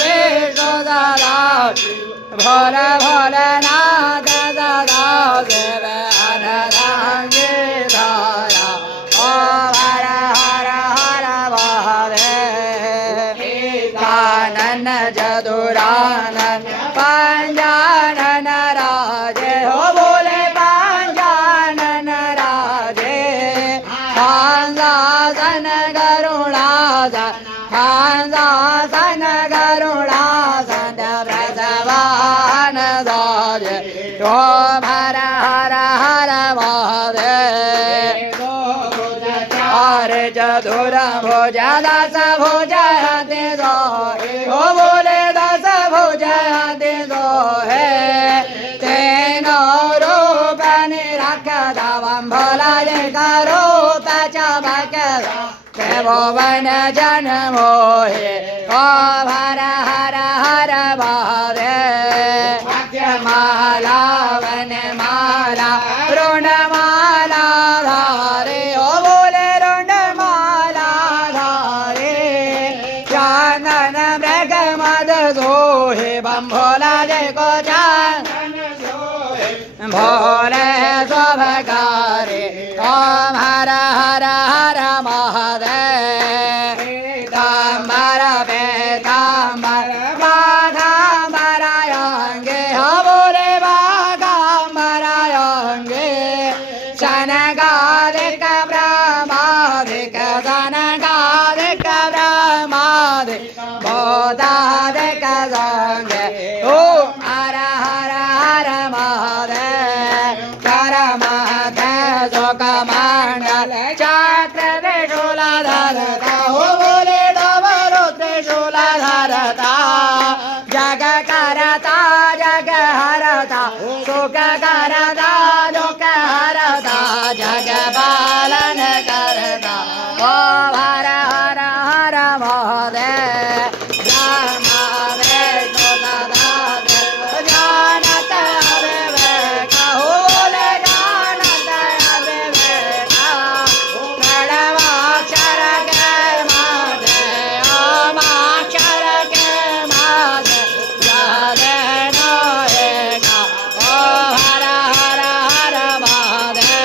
विष्णु सदा भोले भोलेनाथ सदा शिव अर्धांगी धारा ओम हर हर हर महादेव कानन चतुरानन पंजानन राजे हो बोले पंजानन राजे हांसासन करुणासन हांसासन करुणासन प्रसवान दाजे ओम हर हर हर महादेव हरे चतुर भुजा दस भुजा दे दो ओ बोले दस भुजा दे दो है तेनो रूप निरख दावम भोला जे करो पचबक भुवन जन मोहे ओ हर हर हर महादेव माला वन माला ऋण माला धारे ओ बोले ऋण माला धारे चांदन मृग मद सोहे बम भोला जय को चांदन भोले स्वभकारे ओम हर हर हर महादेव तांबर बेतांबर बाघांबरायंगे हो बोले बाघांबरायंगे शनगाधिक ब्रह्माधिक शनगाधिक ब्रह्माधिक बोधाधिक संगे ओ हर हर हर महादेव कर माथे शोक मंडल चक्र त्रिशूल धरता हो बोले डमरू त्रिशूल धरता जग करता जग हरता सुख करता दुख हरता जग पालन करता ओ हर हर हर महादेव जानत अविवेक हो बोले जानत अविवेक प्रणवाक्षर के माधे ओमाक्षर के माधे जाने न एका ओ हर हर हर महादेव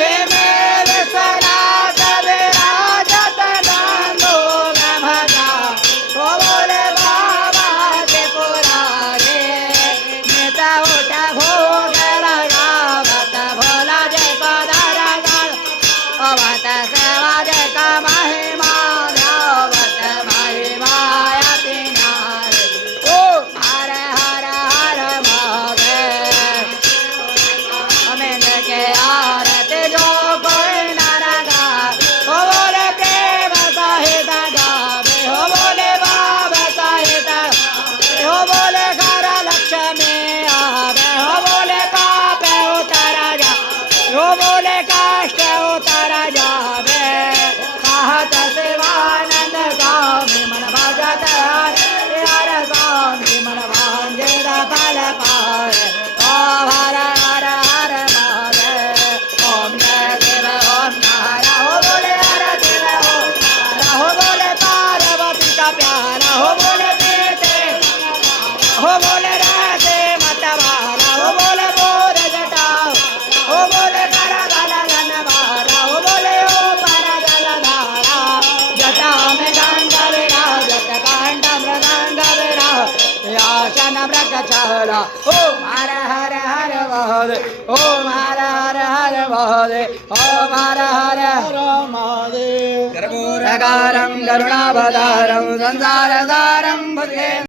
विमेल सनात विराजत नंदो ब्रह्मजा ओ बोले बाबा त्रिपुरारे नेता उठा भोग लगावत भोला जय पदारगण अवत सेवा जय का महिमा धावत महिमायति नारे ओ हर हर हर महादेव अमेन के आरती जो कोई नरगा हो बोले प्रेम सहित गावे हो बोले बाबा सहित हो बोले घर लक्ष्मी आवे हो बोले पाप उतर जा हो बोले कष्ट उतर जावे कहत शिवानंद स्वामी मन भजत हर स्वामी मन भांजित फल पाए ओ हर हर हर महादेव ओम जय शिव ओम नारा हो बोले हर शिव ओम नारा हो बोले पार्वती का प्यारा हो बोले बेटे हो बोले राधे मतवाला हो बोले बोध जटा हो बोले कर गलन वाला हो बोले ओ पर जलधारा जटा में गंग विराजत कांड मृदंग विराज यासन मृग चला ओम हर हर हर महादेव ओम हर हर हर महादेव ओम हर हर हर महादेव कर्पूरकारं करुणावतारं संसारसारं भजे